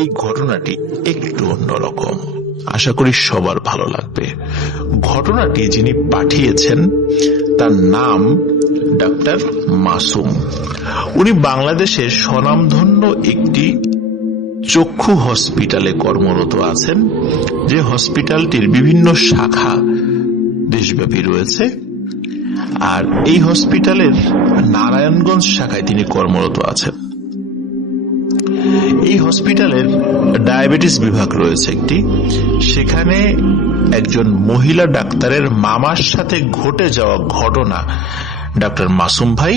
এই ঘটনাটি একটু অন্যরকম, আশা করি সবার ভালো লাগবে। ঘটনাটি যিনি পাঠিয়েছেন তার নাম ডাক্তার মাসুম। উনি বাংলাদেশের স্বনামধন্য একটি চক্ষু হসপিটালে কর্মরত আছেন, যে হসপিটালটির বিভিন্ন শাখা দেশব্যাপী রয়েছে। আর এই হসপিটালের নারায়ণগঞ্জ শাখায় তিনি কর্মরত আছেন। এই হসপিটালের ডায়াবেটিস বিভাগ রয়েছে একটি, সেখানে একজন মহিলা ডাক্তারের মামার সাথে ঘটে যাওয়া ঘটনা ডাক্তার মাসুম ভাই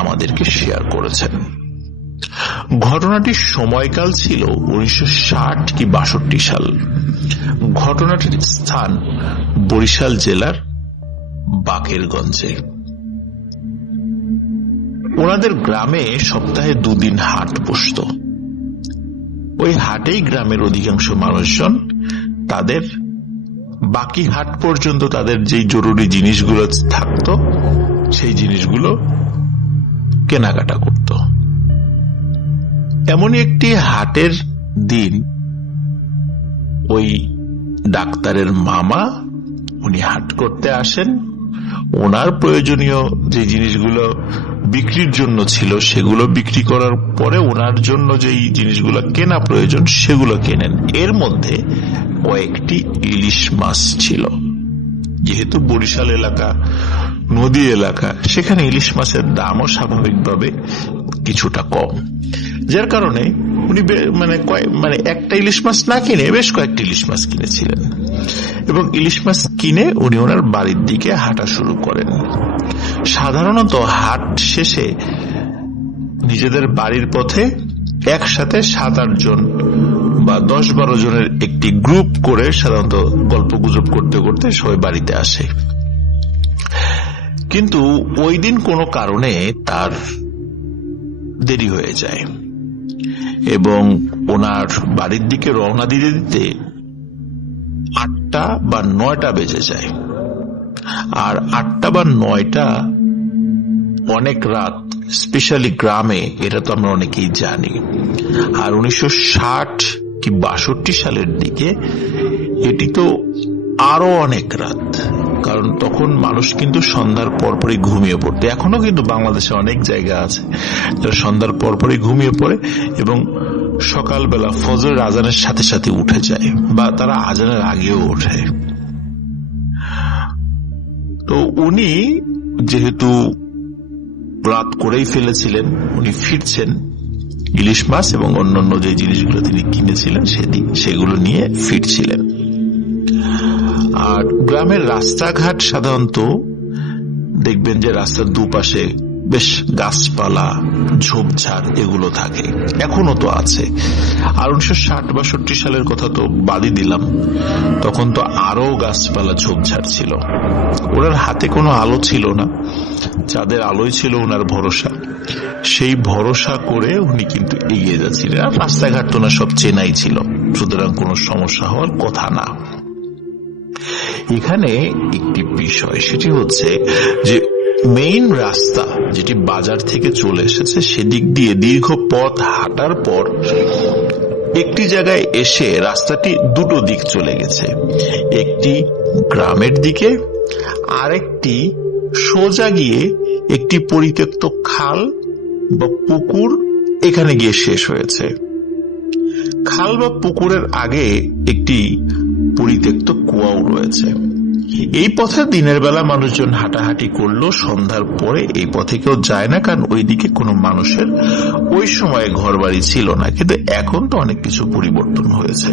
আমাদেরকে শেয়ার করেছেন। ঘটনাটির সময়কাল ছিল 1960 কি 62 সাল। ঘটনাটির স্থান বরিশাল জেলার বাকেরগঞ্জে। ওনাদের গ্রামে সপ্তাহে 2 দিন হাট বসত। ওই হাটেই গ্রামের অধিকাংশ মানুষজন তাদের বাকি হাট পর্যন্ত তাদের যে জরুরি জিনিসগুলো থাকতো সেই জিনিসগুলো কেনাকাটা করত। এমনই একটি হাটের দিন ওই ডাক্তারের মামা উনি হাট করতে আসেন। ওনার প্রয়োজনীয় যে জিনিসগুলো বিক্রির জন্য ছিল সেগুলো বিক্রি করার পরে ওনার জন্য যেই জিনিসগুলো কেনা প্রয়োজন সেগুলো কেনেন। এর মধ্যে কয়েকটি ইলিশ মাছ ছিল। যেহেতু বরিশাল এলাকা নদী এলাকা, সেখানে ইলিশ মাছের দামও স্বাভাবিকভাবে কিছুটা কম, যার কারণে উনি মানে একটা ইলিশ মাছ না কিনে বেশ কয়েকটি ইলিশ মাছ কিনেছিলেন এবং ইলিশ মাছ কিনে উনি ওনার বাড়ির দিকে হাঁটা শুরু করেন। সাধারণত হাট শেষে নিজেদের বাড়ির পথে একসাথে 7-8 জন বা 10-12 জনের একটি গ্রুপ করে সাধারণত গল্প গুজব করতে করতে সবাই বাড়িতে আসে। কিন্তু ওই দিন কোনো কারণে তার দেরি হয়ে যায় এবং ওনার বাড়ির দিকে রওনা দিতে দিতে 8টা বা 9টা বেজে যায়। আর 8টা বা 9টা অনেক রাত, স্পেশালি গ্রামে, এটা তো আমরা অনেকেই জানি। আর 1960 কি 62 সালের দিকে এটি তো আরো অনেক রাত, কারণ তখন মানুষ কিন্তু সন্ধ্যার পরপরই ঘুমিয়ে পড়তো। এখনো কিন্তু বাংলাদেশে অনেক জায়গা আছে যারা সন্ধ্যার পরপরই ঘুমিয়ে পড়ে এবং সকালবেলা ফজরের আজানের সাথে সাথে উঠে যায় বা তারা আজানের আগেও ওঠে। তো উনি যেহেতু রাত করেই ফেলেছিলেন, উনি ফিরছেন ইলিশ মাছ এবং অন্যান্য যে জিনিসগুলো তিনি কিনেছিলেন সেগুলো নিয়ে ফিরছিলেন। আর গ্রামের রাস্তাঘাট সাধারণত দেখবেন যে রাস্তার দুপাশে বেশ গাছপালা ঝোপঝাড় এগুলো থাকে, এখনো তো আছে। আর 1960-62 সালের কথা তো বাদই দিলাম, তখন তো আরো গাছপালা ঝোপঝাড় ছিল। ওনার হাতে কোনো আলো ছিল না, যাদের আলোই ছিল ওনার ভরসা। সেই ভরসা করে উনি কিন্তু এগিয়ে যাচ্ছিলেন। আর রাস্তাঘাট তো না সব চেনাই ছিল, সুতরাং কোনো সমস্যা হওয়ার কথা না। এখানে একটি বিষয়, সেটি হচ্ছে যে মেইন রাস্তা যেটি বাজার থেকে চলে এসেছে সেদিক দিয়ে দীর্ঘ পথ হাঁটার পর একটি জায়গায় এসে রাস্তাটি দুটো দিক চলে গেছে, একটি গ্রামের দিকে, আরেকটি সোজা গিয়ে একটি পরিত্যক্ত খাল বা পুকুর এখানে গিয়ে শেষ হয়েছে। খাল বা পুকুরের আগে একটি পরিত্যক্ত কুয়াও রয়েছে। এই পথে দিনের বেলা মানুষজন হাঁটাহাঁটি করলেও সন্ধ্যার পরে এই পথে কেউ যায় না, কারণ ওইদিকে কোনো মানুষের ওই সময় ঘর বাড়ি ছিল না। কিন্তু এখন তো অনেক কিছু পরিবর্তন হয়েছে।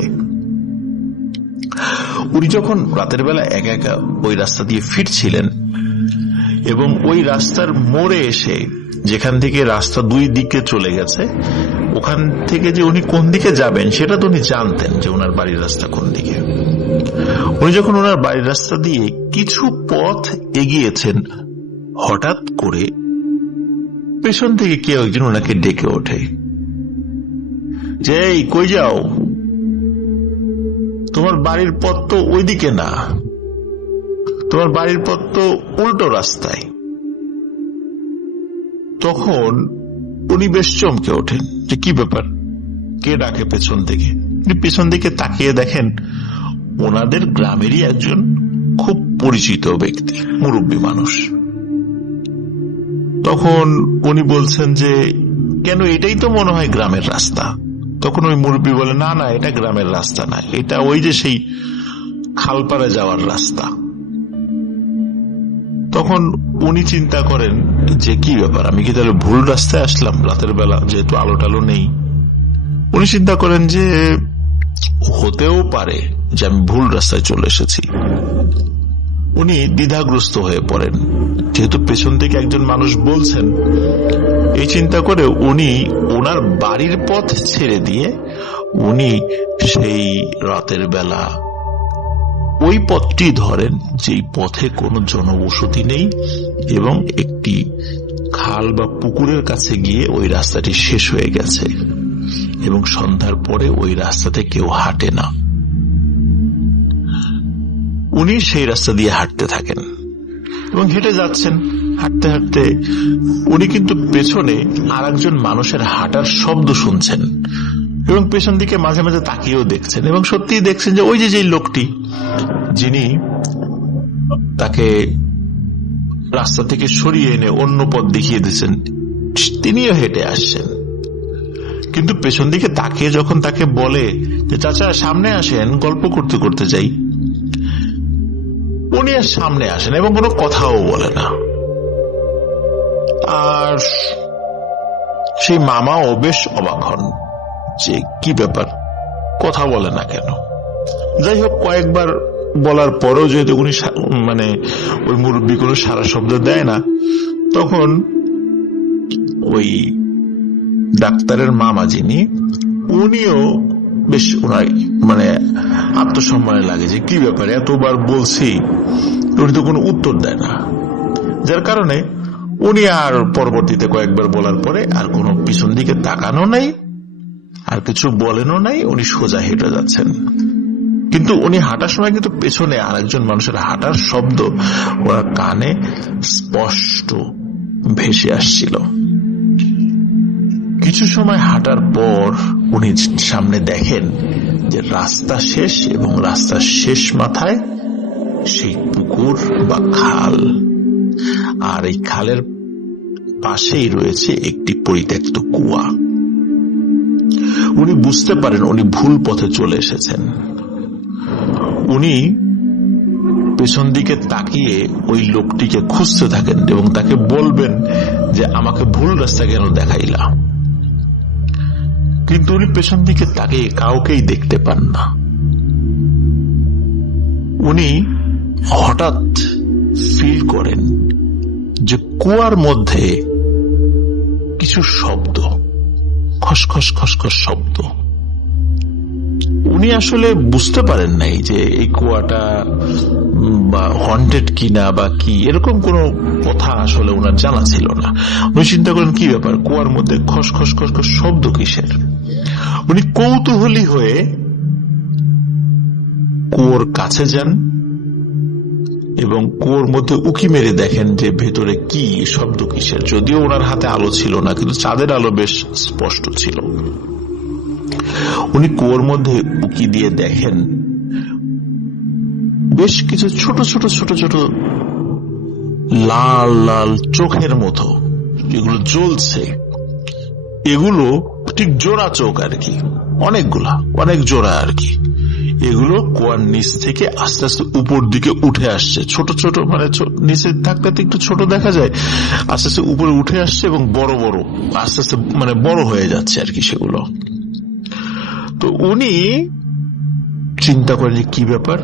উনি যখন রাতের বেলা একা একা ওই রাস্তা দিয়ে ফিরছিলেন এবং ওই রাস্তার মোড়ে এসে, যেখান থেকে রাস্তা দুই দিকে চলে গেছে, ওখান থেকে যে উনি কোন দিকে যাবেন সেটা তো উনি জানতেন যে ওনার বাড়ির রাস্তা কোন দিকে। উনি যখন ওনার বাড়ির রাস্তা দিয়ে কিছু পথ এগিয়েছেন, হঠাৎ করে পেছন থেকে কেউ একজন ওনাকে ডেকে ওঠে, যে কই যাও, তোমার বাড়ির পথ তো ওইদিকে না, তোমার বাড়ির পথ তো উল্টো রাস্তায়। তখন উনি বেশ চমকে ওঠেন যে কি ব্যাপার, কে ডাকে পেছন থেকে। পেছন দিকে তাকিয়ে দেখেন ওনাদের গ্রামেরই একজন খুব পরিচিত ব্যক্তি, মুরব্বী মানুষ। তখন উনি বলছেন যে কেন, এটাই তো মনে হয় গ্রামের রাস্তা। তখন ওই মুরব্বী বলে না না, এটা গ্রামের রাস্তা না, এটা ওই যে সেই খালপাড়ে যাওয়ার রাস্তা। তখন উনি চিন্তা করেন যে কি ব্যাপার, আমি কি তাহলে ভুল রাস্তায় আসলাম রাতের বেলা, যেহেতু আলো টালো নেই। উনি চিন্তা করেন যে হতেও পারে যে আমি ভুল রাস্তায় চলে এসেছি। উনি দ্বিধাগ্রস্ত হয়ে পড়েন, যেহেতু পেছন থেকে একজন মানুষ বলছেন। এই চিন্তা করে উনি ওনার বাড়ির পথ ছেড়ে দিয়ে উনি সেই রাতের বেলা ওই পথটি ধরেন, যেই পথে কোনো জনবসতি নেই এবং একটি খাল বা পুকুরের কাছে গিয়ে ওই রাস্তাটি শেষ হয়ে গেছে এবং সন্ধ্যার পরে ওই রাস্তাতে কেউ হাঁটে না। উনি সেই রাস্তা দিয়ে হাঁটতে থাকেন এবং হেঁটে যাচ্ছেন। হাঁটতে হাঁটতে উনি কিন্তু পেছনে আর একজন মানুষের হাঁটার শব্দ শুনছেন এবং পেছন দিকে মাঝে মাঝে তাকিয়েও দেখছেন এবং সত্যিই দেখছেন যে ওই যে লোকটি যিনি তাকে রাস্তা থেকে সরিয়ে এনে অন্য পথ দেখিয়ে দিচ্ছেন, তিনিও হেঁটে আসছেন। কিন্তু পেছন দিকে তাকিয়ে যখন তাকে বলে যে চাচা সামনে আসেন, গল্প করতে করতে যাই, উনি আর সামনে আসেন এবং কোনো কথাও বলে না। আর সেই মামাও বেশ অবাক হন যে কি ব্যাপার, কথা বলে না কেন। যাই হোক, কয়েকবার বলার পরেও যেহেতু উনি মানে ওই মুরব্বী কোনো সারা শব্দ দেয় না, তখন ওই ডাক্তারের মামা যিনি, উনিও বেশ ওনার মানে আত্মসম্মানে লাগে যে কি ব্যাপার, এতবার বলছি উনি তো কোনো উত্তর দেয় না। যার কারণে উনি আর পরবর্তীতে কয়েকবার বলার পরে আর কোনো পিছন দিকে তাকানো নাই, আর কিছু বলেনও নাই, উনি সোজা হেঁটে যাচ্ছেন। কিন্তু উনি হাঁটার সময় কিন্তু পেছনে আরেকজন মানুষের হাঁটার শব্দ ওনার কানে স্পষ্ট ভেসে আসছিল। কিছু সময় হাঁটার পর উনি সামনে দেখেন যে রাস্তা শেষ এবং রাস্তার শেষ মাথায় সেই পুকুর বা খাল, আর এই খালের পাশেই রয়েছে একটি পরিত্যক্ত কুয়া। উনি বুঝতে পারেন উনি ভুল পথে চলে এসেছেন। উনি পেছন দিকে তাকিয়ে ওই লোকটিকে খুঁজতে থাকেন এবং তাকে বলবেন যে আমাকে ভুল রাস্তা কেন দেখাইলা। কিন্তু উনি পেছন দিকে তাকিয়ে কাউকেই দেখতে পান না। উনি হঠাৎ ফিল করেন যে কুয়ার মধ্যে কিছু শব্দ, খসখস খসখস শব্দ। উনি আসলে বুঝতে পারেন নাই যে এই কুয়াটা বা হন্টেড কিনা বা কি, এরকম কোনো কথা আসলে ওনার জানা ছিল না। উনি চিন্তা করেন কি ব্যাপার, কুয়ার মধ্যে খসখস খসখস শব্দ কিসের। উনি কৌতূহলী হয়ে কুয়োর কাছে যান এবং কুয়োর মধ্যে উকি মেরে দেখেন যে ভেতরে কি শব্দ কিসের। যদিও ওনার হাতে আলো ছিল না, কিন্তু চাঁদের আলো বেশ স্পষ্ট ছিল। উনি কুয়োর মধ্যে উকি দিয়ে দেখেন বেশ কিছু ছোট ছোট ছোট ছোট লাল লাল চোখের মতো যেগুলো জ্বলছে। এগুলো ঠিক জোড়া চোখ আর কি, অনেকগুলা, অনেক জোড়া আর কি। এগুলো কুয়ার নিচ থেকে আস্তে আস্তে উপর দিকে উঠে আসছে, ছোট ছোট, মানে নিচে থাকতে একটু ছোট দেখা যায়, আস্তে আস্তে উপরে উঠে আসছে এবং বড় বড় আস্তে আস্তে মানে বড় হয়ে যাচ্ছে আর কি সেগুলো। তো উনি চিন্তা করেন যে কি ব্যাপার,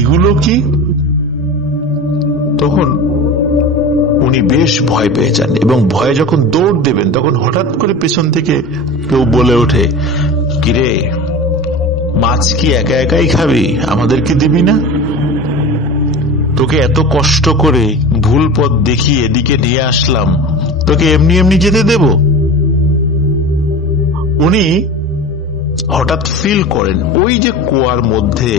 এগুলো কি। তখন উনি বেশ ভয় পেয়ে যান এবং ভয়ে যখন দৌড় দেবেন তখন হঠাৎ করে পেছন থেকে কেউ বলে ওঠে, কিরে মাছ কি একা একাই খাবি, আমাদেরকে দিবি না? তোকে এত কষ্ট করে ভুল পথ দেখিয়ে এদিকে নিয়ে আসলাম, তোকে এমনি এমনি যেতে দেব? উনি হঠাৎ ফিল করেন ওই যে কুয়ার মধ্যে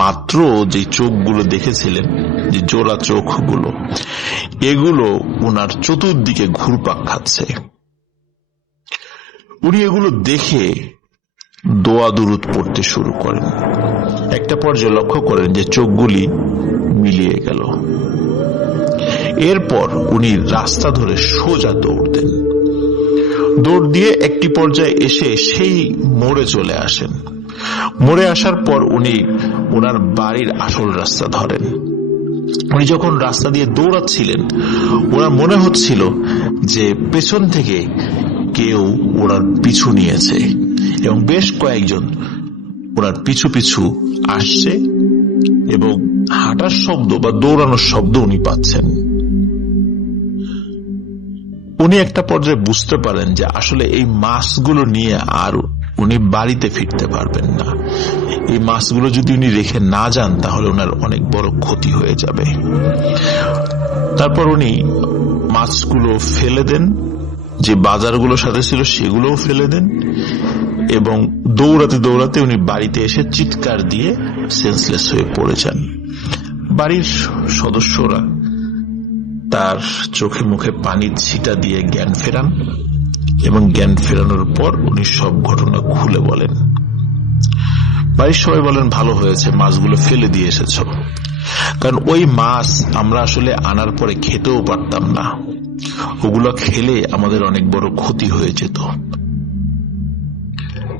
মাত্র যে চোখগুলো দেখেছিলেন, যে জোড়া চোখগুলো, এগুলো ওনার চতুর্দিকে ঘুরপাক খাচ্ছে। উনি এগুলো দেখে দোয়া দুরুদ পড়তে শুরু করেন। একটা পর্যায়ে লক্ষ্য করেন যে চোখগুলি মিলিয়ে গেল। এরপর উনি রাস্তা ধরে সোজা দৌড় দেন। দৌড় দিয়ে একটি পর্যায়ে এসে সেই মোড়ে চলে আসেন। মোড়ে আসার পর উনি ওনার বাড়ির আসল রাস্তা ধরেন। উনি যখন রাস্তা দিয়ে দৌড়াচ্ছিলেন, ওনার মনে হচ্ছিল যে পেছন থেকে কেউ ওনার পিছু নিয়েছে এবং বেশ কয়েকজন ওনার পিছু পিছু আসছে এবং হাঁটার শব্দ বা দৌড়ানোর শব্দ উনি পাচ্ছেন। উনি একটা পর্যায়ে বুঝতে পারেন যে আসলে এই মাছগুলো নিয়ে আর উনি বাড়িতে ফিরতে পারবেন না। এই মাছগুলো যদি উনি রেখে না যান তাহলে ওনার অনেক বড় ক্ষতি হয়ে যাবে। তারপর উনি মাছগুলো ফেলে দেন, যে বাজারগুলো সাথে ছিল সেগুলোও ফেলে দেন এবং দৌড়াতে দৌড়াতে উনি বাড়িতে এসে চিৎকার দিয়ে সেন্সলেস হয়ে পড়ে যান। বাড়ির সদস্যরা তার চোখে মুখে পানির ছিটা দিয়ে জ্ঞান ফেরান এবং জ্ঞান ফেরানোর পর উনি সব ঘটনা খুলে বলেন। বাড়ির সবাই বলেন, ভালো হয়েছে মাছগুলো ফেলে দিয়ে এসেছ, কারণ ওই মাছ আমরা আসলে আনার পরে খেতেও পারতাম না, ওগুলো খেলে আমাদের অনেক বড় ক্ষতি হয়ে যেত।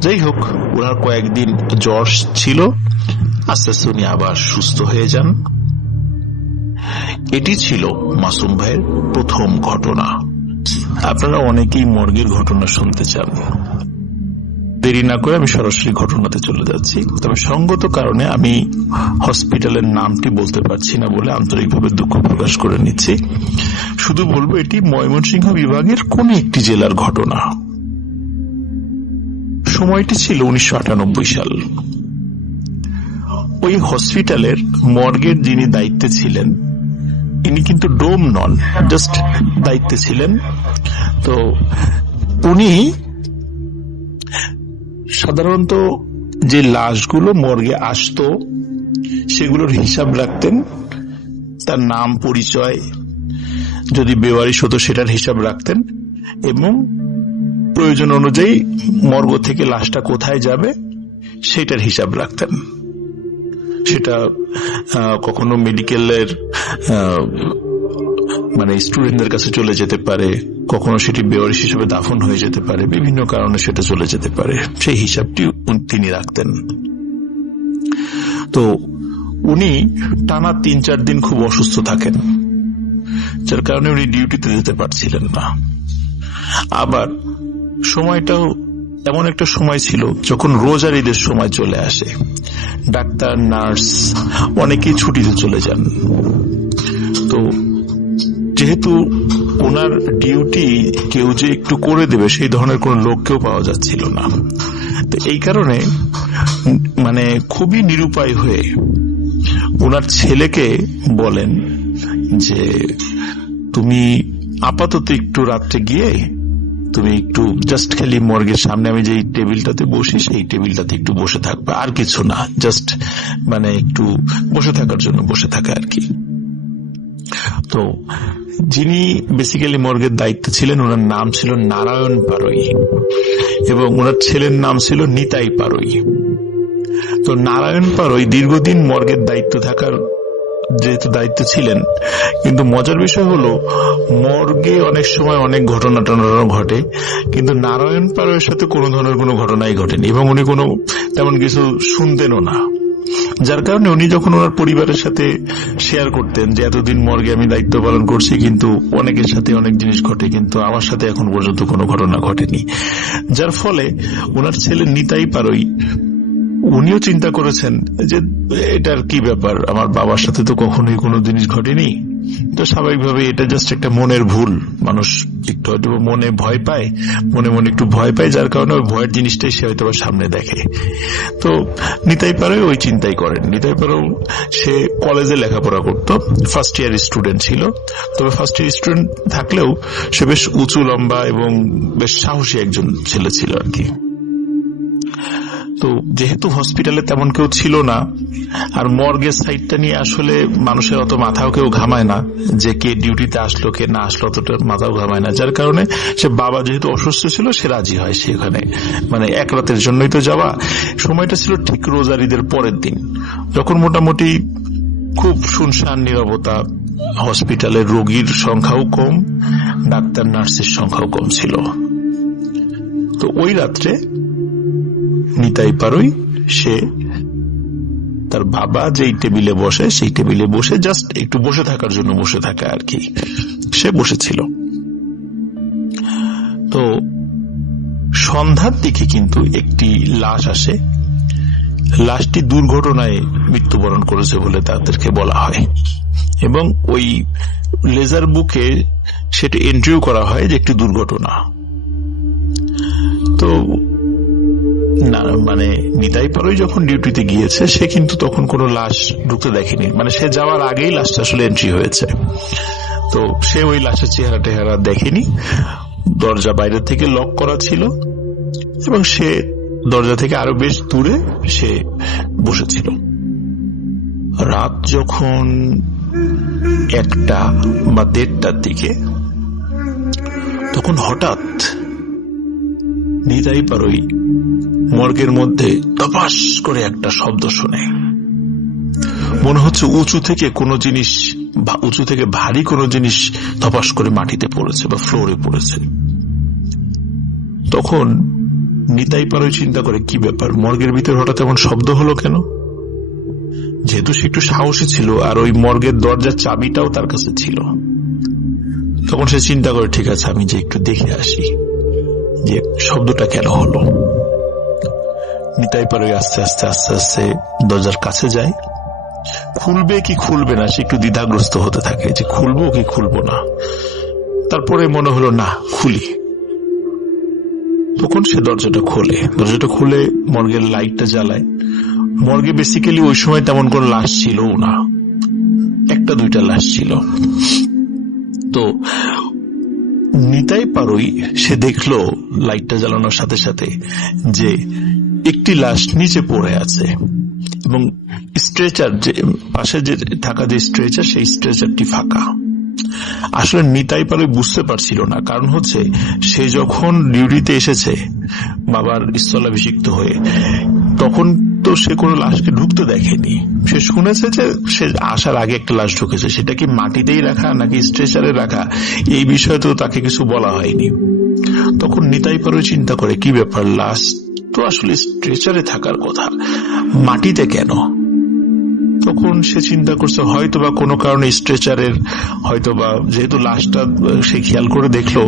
যাই হোক, ওনার কয়েকদিন জ্বর ছিল, আস্তে আস্তে উনি আবার সুস্থ হয়ে যান। এটি ছিল মাসুম ভাইয়ের প্রথম ঘটনা। আপনারা অনেকেই মর্গের ঘটনা শুনতে চান, দেরি না করে আমি সরাসরি ঘটনাতে চলে যাচ্ছি। তবে সঙ্গত কারণে আমি হসপিটালের নামটি বলতে পারছি না বলে আন্তরিকভাবে দুঃখ প্রকাশ করে নিচ্ছি। শুধু বলবো এটি ময়মনসিংহ বিভাগের কোন একটি জেলার ঘটনা। সময়টি ছিল 1998 সাল। ওই হসপিটালের মর্গের যিনি দায়িত্বে ছিলেন, ইনি কিন্তু ডোম নন, জাস্ট দায়িত্বে ছিলেন। তো উনি সাধারণত যে লাশগুলো মর্গে আসতো সেগুলোর হিসাব রাখতেন, তার নাম পরিচয়, যদি বেওয়ারিশ হতো সেটার হিসাব রাখতেন এবং প্রয়োজন অনুযায়ী মর্গ থেকে লাশটা কোথায় যাবে সেটার হিসাব রাখতেন। সেটা কখনো মেডিকেলের মানে স্টুডেন্টদের কাছে চলে যেতে পারে, কখনো সেটি বেওয়ারিশ হিসেবে দাফন হয়ে যেতে পারে, বিভিন্ন কারণে সেটা চলে যেতে পারে, সেই হিসাবটি তিনি রাখতেন। তো উনি টানা 3-4 দিন খুব অসুস্থ থাকেন, যার কারণে উনি ডিউটিতে যেতে পারছিলেন না। আবার সময়টাও এমন একটা সময় ছিল যখন রোজার ঈদের সময় চলে আসে, ডাক্তার নার্স অনেকেই ছুটিতে চলে যান। তো যেহেতু ওনার ডিউটি কেউ যে একটু করে দেবে সেই ধরনের কোন লোক কেউ পাওয়া যাচ্ছিল না, তো এই কারণে মানে খুবই নিরুপায় হয়ে ওনার ছেলেকে বলেন যে তুমি আপাতত একটু রাত্রে গিয়ে তুমি একটু জাস্ট খালি মর্গের সামনে আমি যে টেবিলটাতে বসি সেই টেবিলটাতে একটু বসে থাকবে, আর কিছু না, জাস্ট মানে একটু বসে থাকার জন্য বসে থাকা আর কি। তো যিনি বেসিক্যালি মর্গের দায়িত্বে ছিলেন ওনার নাম ছিল নারায়ণ পারই এবং ওনার ছেলের নাম ছিল নিতাই পারই। তো নারায়ণ পারই দীর্ঘদিন মর্গের দায়িত্ব থাকার যেহেতু দায়িত্ব ছিলেন, কিন্তু মজার বিষয় হলো মর্গে অনেক সময় অনেক ঘটনা ঘটে, কিন্তু নারায়ণ পারইয়ের সাথে কোনো ধরনের কোনো ঘটনাই ঘটেনি এবং উনি কোনো তেমন কিছু শুনতেনও না। যার কারণে উনি যখন ওনার পরিবারের সাথে শেয়ার করতেন যে এতদিন মর্গে আমি দায়িত্ব পালন করছি, কিন্তু অনেকের সাথে অনেক জিনিস ঘটে, কিন্তু আমার সাথে এখন পর্যন্ত কোনো ঘটনা ঘটেনি। যার ফলে ওনার ছেলে নিতাই পারই উনিও চিন্তা করেছেন যে এটার কি ব্যাপার, আমার বাবার সাথে তো কখনোই কোনো জিনিস ঘটেনি। তো স্বাভাবিকভাবে এটা জাস্ট একটা মনের ভুল, মানুষ একটু হয়তো মনে ভয় পায়, মনে মনে একটু ভয় পায়, যার কারণে ওই ভয়ের জিনিসটাই সে হয়তো সামনে দেখে। তো নিতাই পারই ওই চিন্তাই করেন। নিতাই পারই সে কলেজে লেখাপড়া করত, ফার্স্ট ইয়ার স্টুডেন্ট ছিল। তবে ফার্স্ট ইয়ার স্টুডেন্ট থাকলেও সে বেশ উঁচু লম্বা এবং বেশ সাহসী একজন ছেলে ছিল আর কি। তো যেহেতু হসপিটালে তেমন কেউ ছিল না, আর মর্গের সাইডটা নিয়ে আসলে মানুষের অত মাথাও কেউ ঘামায় না, যে কে ডিউটিতে আসলো কে না আসলো অতটা মাথাও ঘামায় না, যার কারণে সে বাবা যেহেতু অসুস্থ ছিল সে রাজি হয় সেখানে, মানে এক রাতের জন্যই তো যাওয়া। সময়টা ছিল ঠিক রোজার ঈদের পরের দিন, যখন মোটামুটি খুব শুনশান নীরবতা, হসপিটালের রোগীর সংখ্যাও কম, ডাক্তার নার্সের সংখ্যাও কম ছিল। তো ওই রাত্রে নিতাই পারুই সে তার বাবা যেই টেবিলে বসে সেই টেবিলে বসে জাস্ট একটু বসে থাকার জন্য বসে থাকে আর কি, সে বসেছিল। তো সন্ধ্যার দিকে কিন্তু একটি লাশ আসে। লাশটি দুর্ঘটনায় মৃত্যুবরণ করেছে বলে তাদেরকে বলা হয়, এবং ওই লেজার বুকে সেটা এন্ট্রিও করা হয় যে একটি দুর্ঘটনা। তো না, মানে নিতাই পারুই যখন ডিউটিতে গিয়েছে সে কিন্তু তখন কোনো লাশ ঢুকতে দেখেনি, মানে সে যাওয়ার আগেই লাশটা আসলে এন্ট্রি হয়েছে। তো সে ওই লাশের চেহারা টেহারা দেখেনি, দরজা বাইরে থেকে লক করা ছিল এবং সে দরজা থেকে আরো বেশ দূরে সে বসেছিল। রাত যখন 1টা বা 1:30টার দিকে, তখন হঠাৎ নিতাই পারুই মর্গের মধ্যে তপাস করে একটা শব্দ শুনে। মনে হচ্ছে উঁচু থেকে কোনো জিনিস, উঁচু থেকে ভারী কোনো জিনিস তপাস করে মাটিতে পড়েছে বা ফ্লোরে পড়েছে। তখন নিতাই পারুই চিন্তা করে কি ব্যাপার, মর্গের ভিতরে হঠাৎ এমন শব্দ হলো কেন। যেহেতু সে একটু সাহসী ছিল আর ওই মর্গের দরজার চাবিটাও তার কাছে ছিল, তখন সে চিন্তা করে ঠিক আছে আমি যে একটু দেখে আসি যে শব্দটা কেন হলো। নিতাই পারুই আস্তে আস্তে আস্তে আস্তে দরজার কাছে যায়। খুলবে কি খুলবে না সে একটু দ্বিধাগ্রস্ত হতে থাকে যে খুলবো কি খুলবো না। তারপরে মনে হলো না খুলি। তখন সে দরজাটা খুলে মর্গের লাইটটা জ্বালায়। মর্গে বেসিক্যালি ওই সময় তেমন কোন লাশ ছিল না, 1-2টা লাশ ছিল। তো নিতাই পারুই সে দেখলো লাইটটা জ্বালানোর সাথে সাথে যে একটি লাশ নিচে পড়ে আছে এবং স্ট্রেচার, যে পাশে যে থাকা যে স্ট্রেচার সেই স্ট্রেচারটি ফাঁকা। আসলে নিতাই পারুই বুঝতে পারছিল না, কারণ হচ্ছে সে যখন ডিউটিতে এসেছে বাবার স্থলাভিষিক্ত হয়ে, তখন তো সে কোনো লাশকে ঢুকতে দেখেনি। সে শুনেছে যে সে আসার আগে একটা লাশ ঢুকেছে, সেটা কি মাটিতেই রাখা নাকি স্ট্রেচারে রাখা এই বিষয়ে তো তাকে কিছু বলা হয়নি। তখন নিতাই পারুই চিন্তা করে কি ব্যাপার, লাশ তো আসলে স্ট্রেচারে থাকার কথা, মাটিতে কেন। তখন সে চিন্তা করছে হয়তোবা কোনো কারণে স্ট্রেচারের, হয়তোবা যেহেতু লাশটা সে খেয়াল করে দেখলো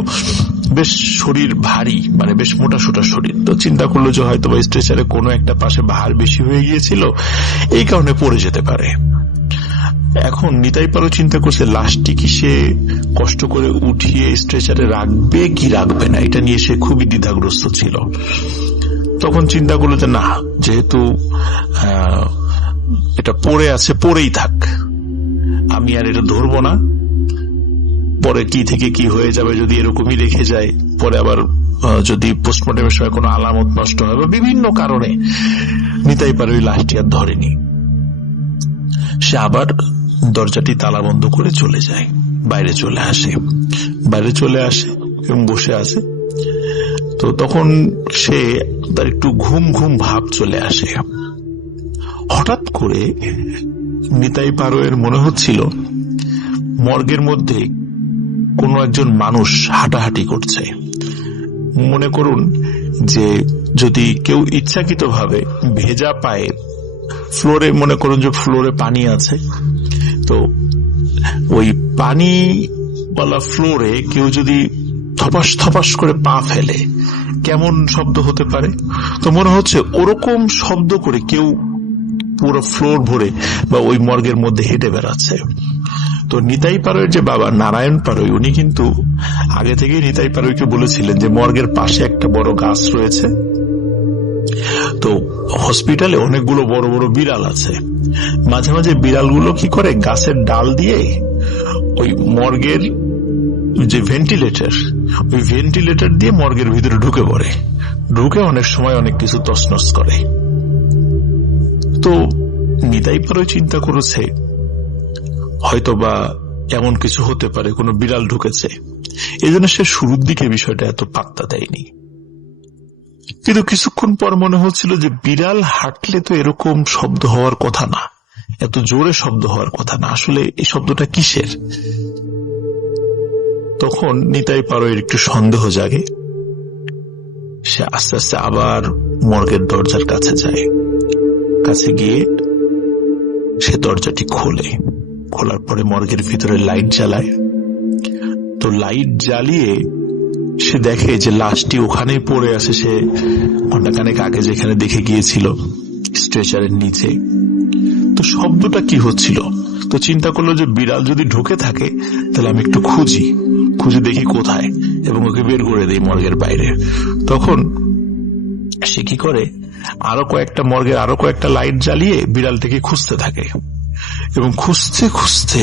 বেশ শরীর ভারী, মানে বেশ মোটা সোটা শরীর, তো চিন্তা করলো যে হয়তোবা স্ট্রেচারে কোনো একটা পাশে ভার বেশি হয়ে গিয়েছিল, এই কারণে পড়ে যেতে পারে। এখন নিতাই পারুই চিন্তা করছে লাশটি কি সে কষ্ট করে উঠিয়ে স্ট্রেচারে রাখবে কি রাখবে না, এটা নিয়ে সে খুবই দ্বিধাগ্রস্ত ছিল। তখন চিন্তা করলো যে না, যেহেতু এটা পড়ে আছে পড়েই থাক, আমি আর এটা ধরবো না, পরে কি থেকে কি হয়ে যাবে যদি এরকমই রেখে যায়, পরে আবার যদি পোস্টমর্টমের সময় কোনো আলামত নষ্ট হয় বা বিভিন্ন কারণে নিতাই পারুই লাশটি আর ধরেনি। সে আবার দরজাটি তালা বন্ধ করে চলে যায়, বাইরে চলে আসে এবং বসে আছে। তো তখন সে তার একটু ঘুম ঘুম ভাব চলে আসে। হঠাৎ করে নিতাই পারুইয়ের মনে হচ্ছিল মর্গের মধ্যে কোনো একজন মানুষ হাঁটাহাঁটি করছে। মনে করুন যে যদি কেউ ইচ্ছাকৃতভাবে ভেজা পায়ে ফ্লোরে, মনে করুন যে ফ্লোরে পানি আছে, তো ওই পানিওয়ালা ফ্লোরে কেউ যদি থপাস থপাস করে পা ফেলে কেমন শব্দ হতে পারে, তো মনে হচ্ছে ওরকম শব্দ করে কেউ পুরো ফ্লোর ভরে বা ওই মর্গের মধ্যে হেঁটে বেড়াচ্ছে। তো নিতাই পারুইয়ের যে বাবা নারায়ণ পারুই, উনি কিন্তু আগে থেকেই নিতাই পারুইকে বলেছিলেন যে মর্গের পাশে একটা বড় গাছ রয়েছে, তো হসপিটালে অনেকগুলো বড় বড় বিড়াল আছে, মাঝে মাঝে বিড়ালগুলো কি করে গাছের ডাল দিয়ে ওই মর্গের যে ভেন্টিলেটর, ওই ভেন্টিলেটর দিয়ে মর্গের ভিতরে ঢুকে পড়ে, ঢুকে অনেক সময় অনেক কিছু তছনছ করে। তো নিতাই পাড়ায় চিন্তা করেছে হয়তোবা এমন কিছু হতে পারে, কোনো বিড়াল ঢুকেছে, এই জন্য সে শুরুর দিকে বিষয়টা এত পাত্তা দেয়নি। কিন্তু কিছুক্ষণ পর মনে হচ্ছিল যে বিড়াল হাঁটলে তো এরকম শব্দ হওয়ার কথা না, এত জোরে শব্দ হওয়ার কথা না, আসলে এই শব্দটা কিসের? তখন নিতাই পাড়ায় একটু সন্দেহ জাগে। সে আস্তে আস্তে আবার মর্গের দরজার কাছে যায়। কাছে গিয়ে সে দরজাটি খোলে। খোলার পরে মর্গের ভিতরে লাইট জ্বালায়। তো লাইট জ্বালিয়ে সে দেখে যে লাশটি ওখানেই পড়ে আছে, সে ঘন্টাখানেক আগে যেখানে দেখে গিয়েছিল, স্ট্রেচারের নিচে। তো শব্দটা কি হচ্ছিল? তো চিন্তা করলো যে বিড়াল যদি ঢুকে থাকে তাহলে আমি একটু খুঁজে দেখি কোথায়, এবং ওকে বের করে দেই মর্গের বাইরে। তখন সে কি করে, আরো কয়েকটা লাইট জ্বালিয়ে বিড়ালটাকে খুঁজতে থাকে, এবং খুঁজতে খুঁজতে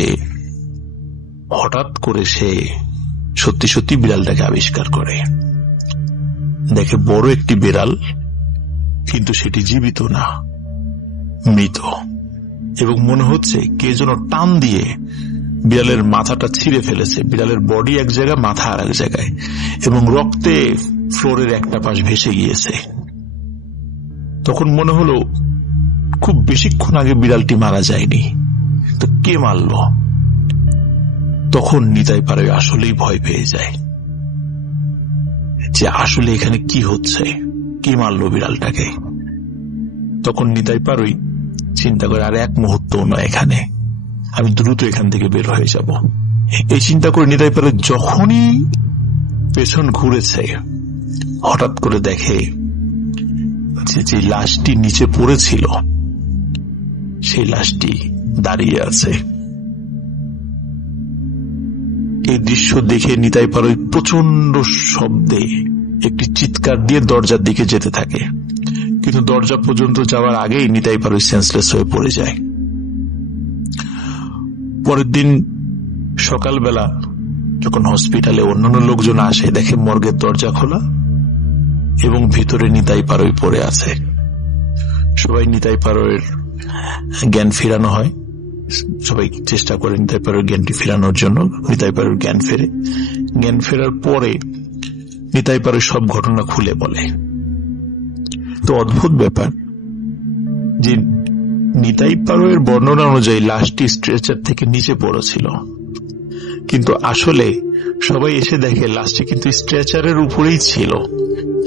হঠাৎ করে সে সত্যি সত্যি বিড়ালটাকে আবিষ্কার করে। দেখে বড় একটি বিড়াল, কিন্তু সেটি জীবিত না, মৃত। এবং মনে হচ্ছে কে যেন টান দিয়ে বিড়ালের মাথাটা ছিঁড়ে ফেলেছে। বিড়ালের বডি এক জায়গায়, মাথা আর এক জায়গায়, এবং রক্তে ফ্লোরের একটা পাশ ভেসে গিয়েছে। তখন মনে হলো খুব বেশিক্ষণ আগে বিড়ালটি মারা যায়নি, তো কে মারল? তখন নিতাই পাড়ায় আসলেই ভয় পেয়ে যায় যে আসলে এখানে কি হচ্ছে, কে মারলো বিড়ালটাকে। তখন নিতাই পাড়ায় চিন্তা করে, আর এক মুহূর্তও নয় এখানে, আমি দ্রুত এখান থেকে বের হয়ে যাব। এই চিন্তা করে নিতাই পাড়ায় যখনই পেছন ঘুরেছে, হঠাৎ করে দেখে যে লাশটি নিচে পড়েছিল সেই লাশটি দাঁড়িয়ে আছে। এই দৃশ্য দেখে নিতাই পাড়ায় প্রচন্ড শব্দে একটি চিৎকার দিয়ে দরজার দিকে যেতে থাকে, কিন্তু দরজা পর্যন্ত যাওয়ার আগেই নিতাই পাড়ায় সেন্সলেস হয়ে পড়ে যায়। পরের দিন সকালবেলা যখন হসপিটালে অন্যান্য লোকজন আসে, দেখে মর্গের দরজা খোলা এবং ভিতরে নিতাই পাড়ায় পড়ে আছে। সবাই নিতাই পাড়ায় জ্ঞান ফিরানো হয়, সবাই চেষ্টা করে নিতাই পাড়ায় জ্ঞানটি ফেরানোর জন্য। নিতাই পাড়ায় জ্ঞান ফেরে। জ্ঞান ফেরার পরে নিতাই পাড়ায় সব ঘটনা খুলে বলে। তো অদ্ভুত ব্যাপার যে নিতাই পাড়ায় বর্ণনা অনুযায়ী লাশটি স্ট্রেচার থেকে নিচে পড়েছিল, কিন্তু আসলে সবাই এসে দেখে লাশটি কিন্তু স্ট্রেচারের উপরেই ছিল,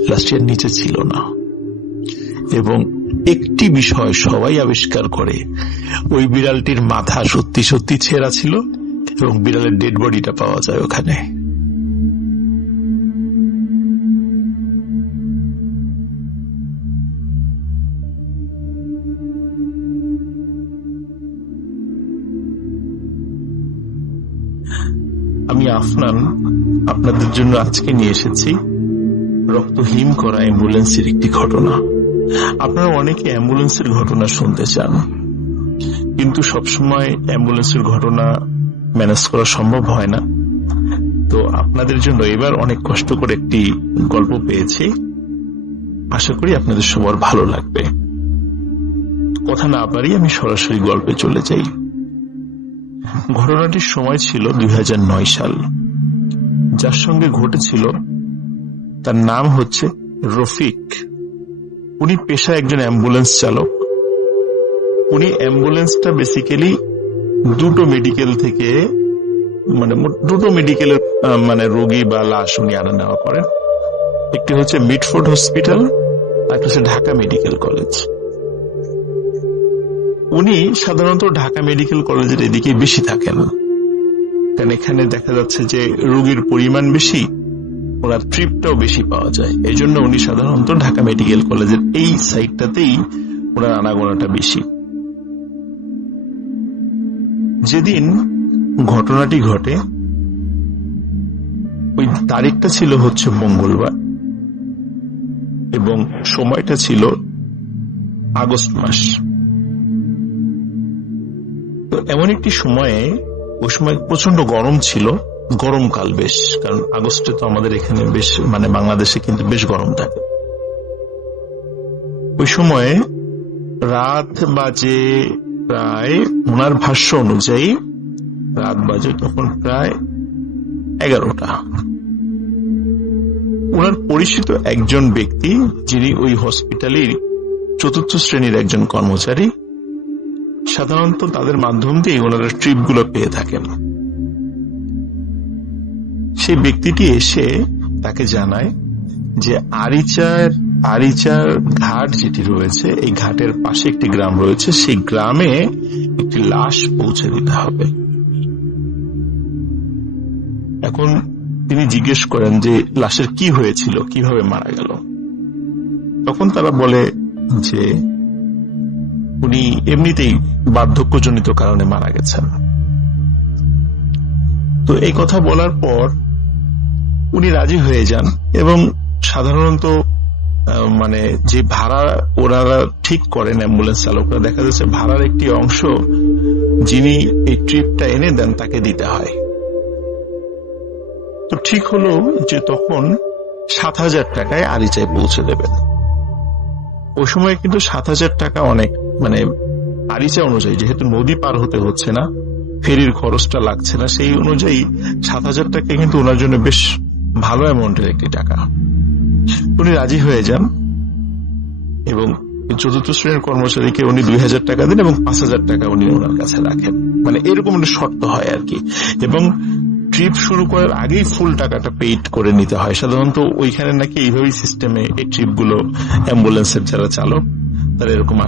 লাশটি আর নিচে ছিল না। এবং একটি বিষয় সবাই আবিষ্কার করে, ওই বিড়ালটির মাথা সত্যি সত্যি ছেঁড়া ছিল, এবং বিড়ালের ডেড বডিটা পাওয়া যায় ওখানে। আমি আফনান আপনাদের জন্য আজকে নিয়ে এসেছি রক্ত হিম করা অ্যাম্বুলেন্সের একটি ঘটনা। আপনারা অনেকে অ্যাম্বুলেন্সের ঘটনা শুনতে চান, কিন্তু সবসময় অ্যাম্বুলেন্সের ঘটনা ম্যানেজ করা সম্ভব হয় না। তো আপনাদের জন্য এবার অনেক কষ্ট করে একটি গল্প পেয়েছি, আশা করি আপনাদের সবার ভালো লাগবে। কথা না পারি আমি সরাসরি গল্পে চলে যাই। ঘটনাটির সময় ছিল 2009 সাল। যার সঙ্গে ঘটেছিল তার নাম হচ্ছে রফিক। উনি পেশায় একজন অ্যাম্বুলেন্স চালক। উনি অ্যাম্বুলেন্সটা বেসিক্যালি দুটো মেডিকেল থেকে, দুটো মেডিকেলের রোগী বা লাশ উনি আনা নেওয়া করেন। একটি হচ্ছে মিডফোর্ড হসপিটাল, আর একটা হচ্ছে ঢাকা মেডিকেল কলেজ। উনি সাধারণত ঢাকা মেডিকেল কলেজের এদিকে বেশি থাকেন, কারণ এখানে দেখা যাচ্ছে যে রোগীর পরিমাণ বেশি, ওনার ট্রিপটাও বেশি পাওয়া যায়। এই জন্য উনি সাধারণত ঢাকা মেডিকেল কলেজের এই সাইডটাতেই ওনার আনাগোনাটা বেশি। যেদিন ঘটনাটি ঘটে ওই তারিখটা ছিল হচ্ছে মঙ্গলবার, এবং সময়টা ছিল আগস্ট মাস। তো এমন একটি সময়ে, ওই সময় প্রচন্ড গরম ছিল, গরমকাল বেশ, কারণ আগস্টে তো আমাদের এখানে বেশ বাংলাদেশে কিন্তু বেশ গরম থাকে। ওই সময়ে রাত বাজে প্রায়, ওনার ভাষ্য অনুযায়ী রাত বাজে তখন প্রায় 11টা। ওনার পরিচিত একজন ব্যক্তি, যিনি ওই হসপিটালের 4র্থ শ্রেণীর একজন কর্মচারী, সাধারণত তাদের মাধ্যম দিয়ে ওনারা ট্রিপ গুলো পেয়ে থাকেন। সেই ব্যক্তিটি এসে তাকে জানায় যে আরিচার ঘাট যেটি রয়েছে, এই ঘাটের পাশে একটি গ্রাম রয়েছে, সেই গ্রামে একটি লাশ পৌঁছে দিতে হবে। এখন তিনি জিজ্ঞেস করেন যে লাশের কি হয়েছিল, কিভাবে মারা গেল। তখন তারা বলে যে উনি এমনিতেই বার্ধক্যজনিত কারণে মারা গেছেন। তো এই কথা বলার পর উনি রাজি হয়ে যান এবং সাধারণত মানে যে ভাড়া ওনারা ঠিক করেন অ্যাম্বুলেন্স চালকরা, দেখা যাচ্ছে ভাড়ার একটি অংশ যিনি এই ট্রিপটা এনে দেন তাকে দিতে হয়। তো ঠিক হলো যে তখন 7,000 টাকায় আরিচায় পৌঁছে দেবেন। ওই সময় কিন্তু 7,000 টাকা অনেক, মানে আরিচা অনুযায়ী, যেহেতু নদী পার হতে হচ্ছে না, ফেরির খরচটা লাগছে না, সেই অনুযায়ী 7,000 টাকা কিন্তু ওনার জন্য বেশ ভালো অ্যামাউন্টের একটি টাকা। উনি রাজি হয়ে যান এবং 4র্থ শ্রেণীর কর্মচারীকে উনি 2,000 টাকা দেন এবং 5,000 টাকা উনি ওনার কাছে রাখেন। মানে এরকম একটা শর্ত হয় আর কি। এবং ট্রিপ শুরু করার আগেই ফুল টাকাটা পেইড করে নিতে হয়। সাধারণত ওইখানে নাকি এইভাবেই সিস্টেমে এই ট্রিপ গুলো অ্যাম্বুলেন্সের যারা চালক তারা এরকম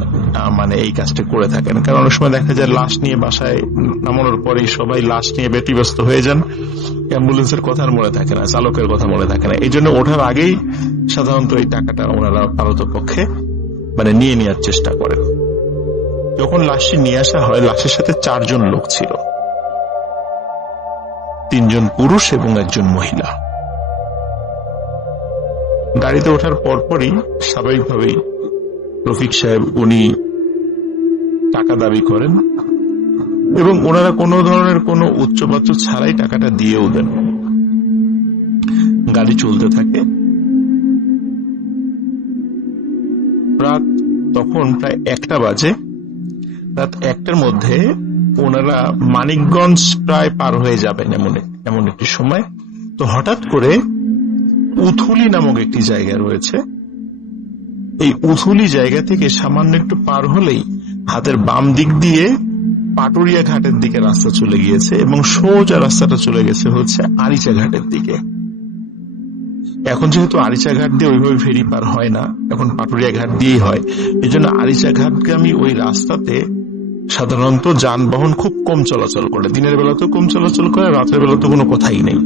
মানে এই কাজটা করে থাকেন। কারণ অনেক সময় দেখা যায় লাশ নিয়ে বাসায় নামানোর পরেই সবাই লাশ নিয়ে ব্যতিব্যস্ত হয়ে যান, অ্যাম্বুলেন্সের কথা মনে থাকে না, চালকের কথা মনে থাকে না। এই জন্য ওঠার আগেই সাধারণত এই টাকাটা ওনারা পারতপক্ষে মানে নিয়ে নেওয়ার চেষ্টা করেন। যখন লাশটি নিয়ে আসা হয়, লাশের সাথে 4 জন লোক ছিল, 3 জন পুরুষ এবং 1 জন মহিলা। গাড়িতে ওঠার পরপরই স্বাভাবিকভাবেই রফিক সাহেব উনি টাকা দাবি করেন এবং ওনারা কোনো ধরনের কোনো উচ্চবাচ্য ছাড়াই টাকাটা দিয়েও দেন। গাড়ি চলতে থাকে। রাত তখন প্রায় 1টা বাজে। রাত 1টার মধ্যে ওনারা মানিকগঞ্জ প্রায় পার হয়ে যাবেন এমন একটি সময়। তো হঠাৎ করে উথুলি নামক একটি জায়গা রয়েছে, এই উথুলি জায়গা থেকে সামান্য একটু পার হলেই হাতের বাম দিক দিয়ে পাটুরিয়া ঘাটের দিকে রাস্তা চলে গিয়েছে এবং সোজা রাস্তাটা চলে গেছে হচ্ছে আরিচা ঘাটের দিকে। এখন যেহেতু আরিচা ঘাট দিয়ে ওইভাবে ফেরি পার হয় না, এখন পাটুরিয়া ঘাট দিয়েই হয়, এই জন্য আরিচা ঘাটগামী ওই রাস্তাতে সাধারণত যানবাহন খুব কম চলাচল করে। দিনের বেলাতেও কম চলাচল করে, রাতের বেলাতে কোনো কথাই নেই।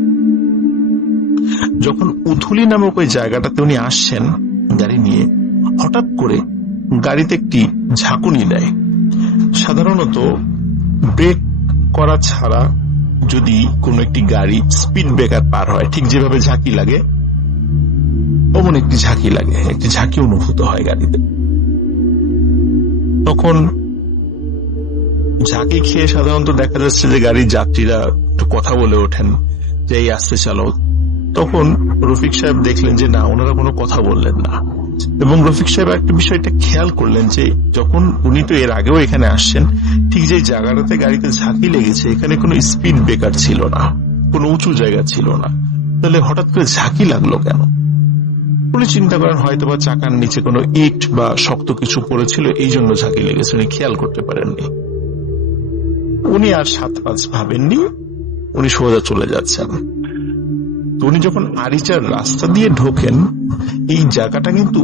যখন উথুলি নামক ওই জায়গাটাতে উনি আসছেন গাড়ি নিয়ে, হঠাৎ করে গাড়িতে একটি ঝাঁকুনি দেয়। সাধারণত ব্রেক করা ছাড়া যদি কোনো একটি গাড়ি স্পিড ব্রেকার পার হয়, ঠিক যেভাবে ঝাঁকি লাগে অমন একটি ঝাঁকি লাগে, একটি ঝাঁকি অনুভূত হয় গাড়িতে। তখন ঝাঁকি খেয়ে সাধারণত দেখা যাচ্ছে যে গাড়ির যাত্রীরা একটু কথা বলে ওঠেন যে এই আসতে চালো। তখন রফিক সাহেব দেখলেন যে না, ওনারা কোনো কথা বললেন না। এবং রফিক সাহেব একটা বিষয়টা খেয়াল করলেন যে যখন উনি তো এর আগেও এখানে আসছেন, ঠিক যে জায়গাটাতে গাড়িতে ঝাঁকি লেগেছে এখানে কোনো স্পিড ব্রেকার ছিল না, কোনো উঁচু জায়গা ছিল না, তাহলে হঠাৎ করে ঝাঁকি লাগলো কেন? উনি চিন্তা করেন হয়তো বা চাকার নিচে কোনো ইট বা শক্ত কিছু পড়েছিল, এই জন্য ঝাঁকি লেগেছে, উনি খেয়াল করতে পারেননি। উনি আর 7-5 ভাবেননি, উনি সোজা চলে যাচ্ছেন। উনি যখন আরিচার রাস্তা দিয়ে ঢোকেন, এই জায়গাটা কিন্তু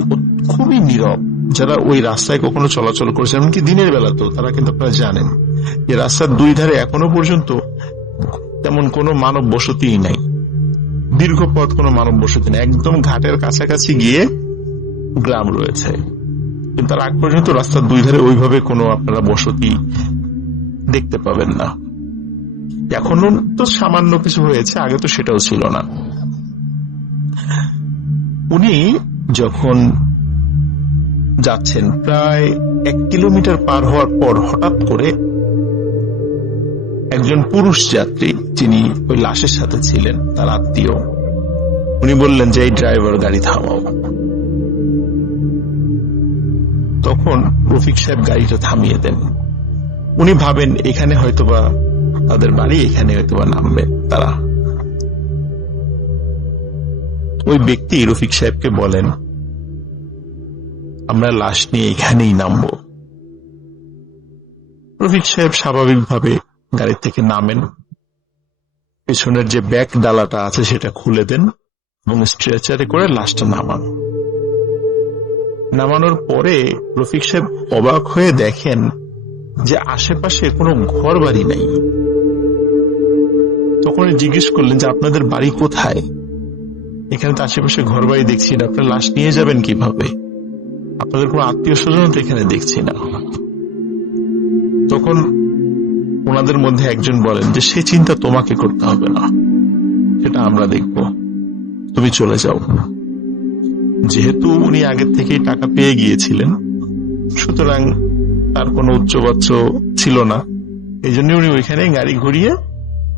খুবই নীরব। যারা ওই রাস্তায় কখনো চলাচল করেছে, এমনকি দিনের বেলাতেও, তারা কিন্তু আপনারা জানেন যে রাস্তার 2 ধারে এখনো পর্যন্ত তেমন কোনো মানব বসতিই নাই, দীর্ঘ পথ কোনো মানব বসতি নেই। একদম ঘাটের কাছাকাছি গিয়ে গ্রাম রয়েছে, কিন্তু তার আগ পর্যন্ত রাস্তার 2 ধারে ওইভাবে কোনো আপনারা বসতি দেখতে পাবেন না। এখনো তো সামান্য কিছু হয়েছে, আগে তো সেটাও ছিল না। উনি যখন যাচ্ছেন প্রায় 1 কিলোমিটার পার হওয়ার পর হঠাৎ করে একজন পুরুষ যাত্রী, যিনি ওই লাশের সাথে ছিলেন, তার আত্মীয়, উনি বললেন যে এই ড্রাইভার গাড়ি থামাও। তখন রফিক সাহেব গাড়িটা থামিয়ে দেন। উনি ভাবেন এখানে হয়তোবা তাদের বাড়ি, এখানে হয়তোবা নামবে তারা। ওই ব্যক্তি রফিক সাহেবকে বলেন, আমরা লাশ নিয়ে এখানেই নামবো। রফিক সাহেব স্বাভাবিকভাবে গাড়ি থেকে নামেন, পেছনের যে ব্যাক ডালাটা আছে সেটা খুলে দেন এবং স্ট্রেচারে করে লাশটা নামান। নামানোর পরে রফিক সাহেব অবাক হয়ে দেখেন যে আশেপাশে কোনো ঘর বাড়ি নাই। তখন জিজ্ঞেস করলেন যে আপনাদের বাড়ি কোথায়? এখানে তো আশেপাশে ঘর বাড়ি দেখছি না, আপনার লাশ নিয়ে যাবেন কিভাবে? আপনাদের কোনো আত্মীয় স্বজন তো এখানে দেখছি না। তখন ওনাদের মধ্যে একজন বলেন যে সে চিন্তা তোমাকে করতে হবে না, সেটা আমরা দেখব, তুমি চলে যাও। যেহেতু উনি আগের থেকেই টাকা পেয়ে গিয়েছিলেন, সুতরাং তার কোনো উচ্চবাচ্য ছিল না, এই জন্য উনি ওইখানে গাড়ি ঘুরিয়ে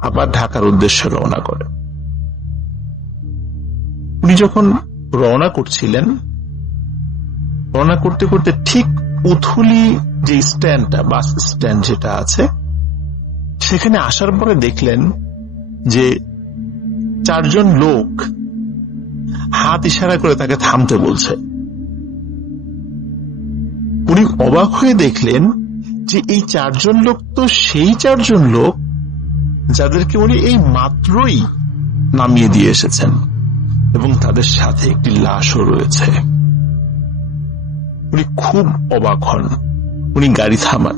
আবার ঢাকার উদ্দেশ্যে রওনা করেন। উনি যখন রওনা করছিলেন, রওনা করতে করতে ঠিক উথুলি যে স্ট্যান্ডটা, বাস স্ট্যান্ড যেটা আছে, সেখানে আসার পরে দেখলেন যে 4 জন লোক হাত ইশারা করে তাকে থামতে বলছে। উনি অবাক হয়ে দেখলেন যে এই 4 জন লোক তো সেই 4 জন লোক যাদেরকে উনি এই মাত্রই নামিয়ে দিয়ে এসেছেন, এবং তাদের সাথে একটি লাশও রয়েছে। উনি খুব অবাক হন। উনি গাড়ি থামান,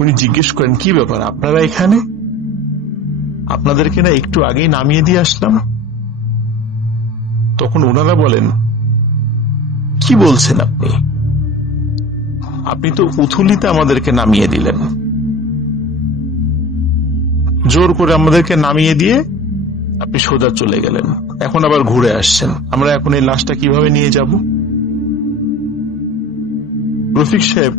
উনি জিজ্ঞেস করেন, কি ব্যাপার আপনারা এখানে? আপনাদেরকে না একটু আগেই নামিয়ে দিয়ে আসলাম। তখন ওনারা বলেন, কি বলছেন আপনি? আপনি তো উথুলিতে আমাদেরকে নামিয়ে দিলেন, জোর করে আমাদেরকে নামিয়ে দিয়ে আপনি সোজা চলে গেলেন, এখন আবার ঘুরে আসছেন, আমরা এখন এই লাশটা কিভাবে নিয়ে যাব? রফিক সাহেব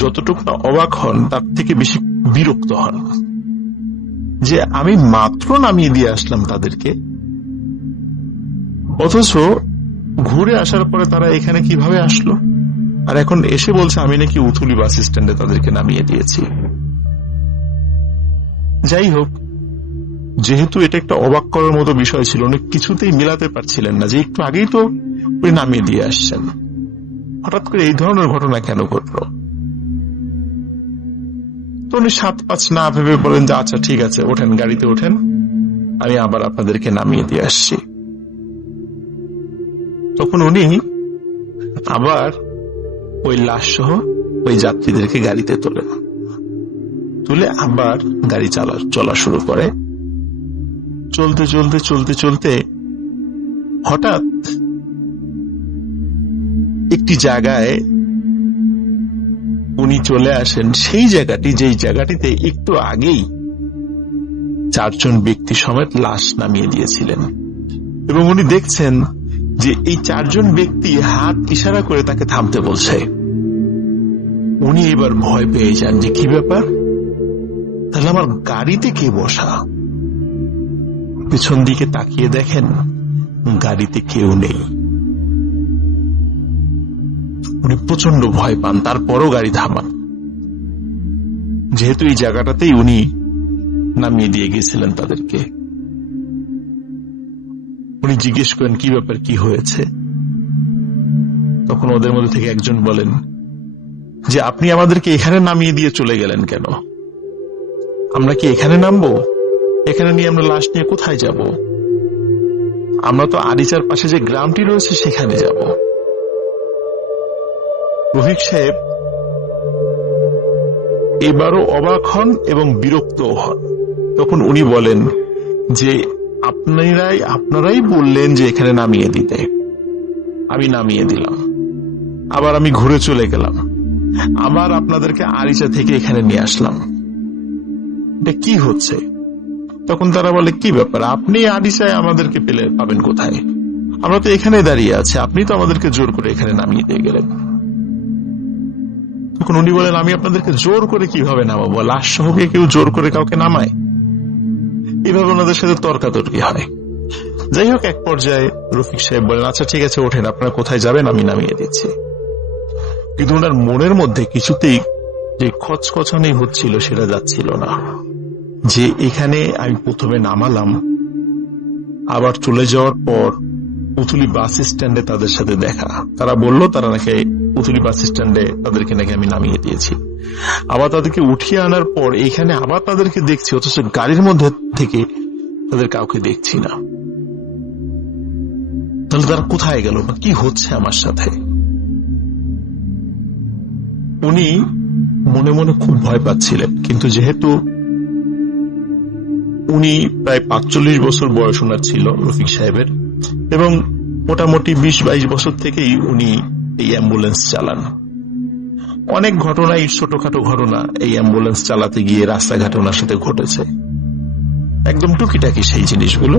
যতটুকু না অবাক হন, তার থেকে বেশি বিরক্ত হন যে আমি মাত্র নামিয়ে দিয়ে আসলাম তাদেরকে, অথচ ঘুরে আসার পরে তারা এখানে কিভাবে আসলো, আর এখন এসে বলছে আমি নাকি উথুলি বাস স্ট্যান্ডে তাদেরকে নামিয়ে দিয়েছি। যাই হোক, যেহেতু এটা একটা অবাক করার মতো বিষয় ছিল, উনি কিছুতেই মিলাতে পারছিলেন না যে একটু আগেই তো উনি নামিয়ে দিয়ে আসছেন, হঠাৎ করে এই ধরনের ঘটনা কেন ঘটল। তো উনি 7-5 না ভেবে বলেন যে আচ্ছা ঠিক আছে, ওঠেন, গাড়িতে ওঠেন, আমি আবার আপনাদেরকে নামিয়ে দিয়ে আসছি। তখন উনি আবার ওই লাশ সহ ওই যাত্রীদেরকে গাড়িতে তোলেন, তুলে আবার গাড়ি চলা শুরু করে। চলতে চলতে চলতে চলতে হঠাৎ একটি জায়গায় উনি চলে আসেন, সেই জায়গাটি যেই জায়গাটিতে একটু আগেই 4 জন ব্যক্তি সমেত লাশ নামিয়ে দিয়েছিলেন, এবং উনি দেখছেন যে এই 4 জন ব্যক্তি হাত ইশারা করে তাকে থামতে বলছে। উনি এবার ভয় পেয়ে যান যে কি ব্যাপার, তাহলে আমার গাড়িতে কে বসা? পিছন দিকে তাকিয়ে দেখেন গাড়িতে কেউ নেই। উনি প্রচন্ড ভয় পান, তারপরও গাড়ি থামান, যেহেতু এই জায়গাটাতেই উনি নামিয়ে দিয়ে গেছিলেন তাদেরকে। উনি জিজ্ঞেস করেন কি ব্যাপার, কি হয়েছে? তখন ওদের মধ্যে থেকে একজন বলেন যে আপনি আমাদেরকে এখানে নামিয়ে দিয়ে চলে গেলেন কেন? আমরা কি এখানে নামবো? এখানে নিয়ে আমরা লাশ নিয়ে কোথায় যাব? আমরা তো আরিচার পাশে যে গ্রামটি রয়েছে সেখানে যাব। রফিক সাহেব এবারও অবাক হন এবং বিরক্তও হন। তখন উনি বলেন যে আপনারাই বললেন যে এখানে নামিয়ে দিতে, আমি নামিয়ে দিলাম, আবার আমি ঘুরে চলে গেলাম, আবার আপনাদেরকে আরিচা থেকে এখানে নিয়ে আসলাম, এটা কি হচ্ছে? তখন তারা বলে কি ব্যাপার, আপনি আরিচায় আমাদেরকে পাবেন কোথায়? আমরা তো এখানে দাঁড়িয়ে আছি, আপনি তো আমাদেরকে জোর করে এখানে নামিয়ে দিয়ে গেলেন। তখন উনি বলেন আমি আপনাদেরকে জোর করে কিভাবে নামাবো? লাশ সহকে কেউ জোর করে কাউকে নামায়? এইভাবে ওনাদের সাথে তর্কাতর্কি হয়। যাই হোক, এক পর্যায়ে রফিক সাহেব বলেন আচ্ছা ঠিক আছে ওঠেন, আপনারা কোথায় যাবেন আমি নামিয়ে দিচ্ছি। কিন্তু ওনার মনের মধ্যে কিছুতেই যে খচখচানি হচ্ছিল সেটা যাচ্ছিল না, যে এখানে আমি প্রথমে নামালাম, আবার চলে যাওয়ার পর পুতুলি বাস স্ট্যান্ডে তাদের সাথে দেখা। তারা বলল তারা নাকি পুতুলি বাস স্ট্যান্ডে তাদেরকে নাকি আমি নামিয়ে দিয়েছি। আবার তাদেরকে উঠিয়ে আনার পর এখানে আবার তাদেরকে দেখছি, অথচ গাড়ির মধ্যে থেকে তাদের কাউকে দেখছি না। তাহলে তারা কোথায় গেল বা কি হচ্ছে আমার সাথে? উনি মনে মনে খুব ভয় পাচ্ছিলেন, কিন্তু যেহেতু উনি প্রায় ৪৫ বছর বয়স ওনার ছিল রফিক সাহেবের, এবং মোটামুটি ২০-২২ বছর থেকেই উনি এই অ্যাম্বুলেন্স চালান। অনেক ঘটনা, ছোটখাটো ঘটনা এই অ্যাম্বুলেন্স চালাতে গিয়ে রাস্তাঘাটে ওনার সাথে ঘটেছে, একদম টুকিটাকি সেই জিনিসগুলো,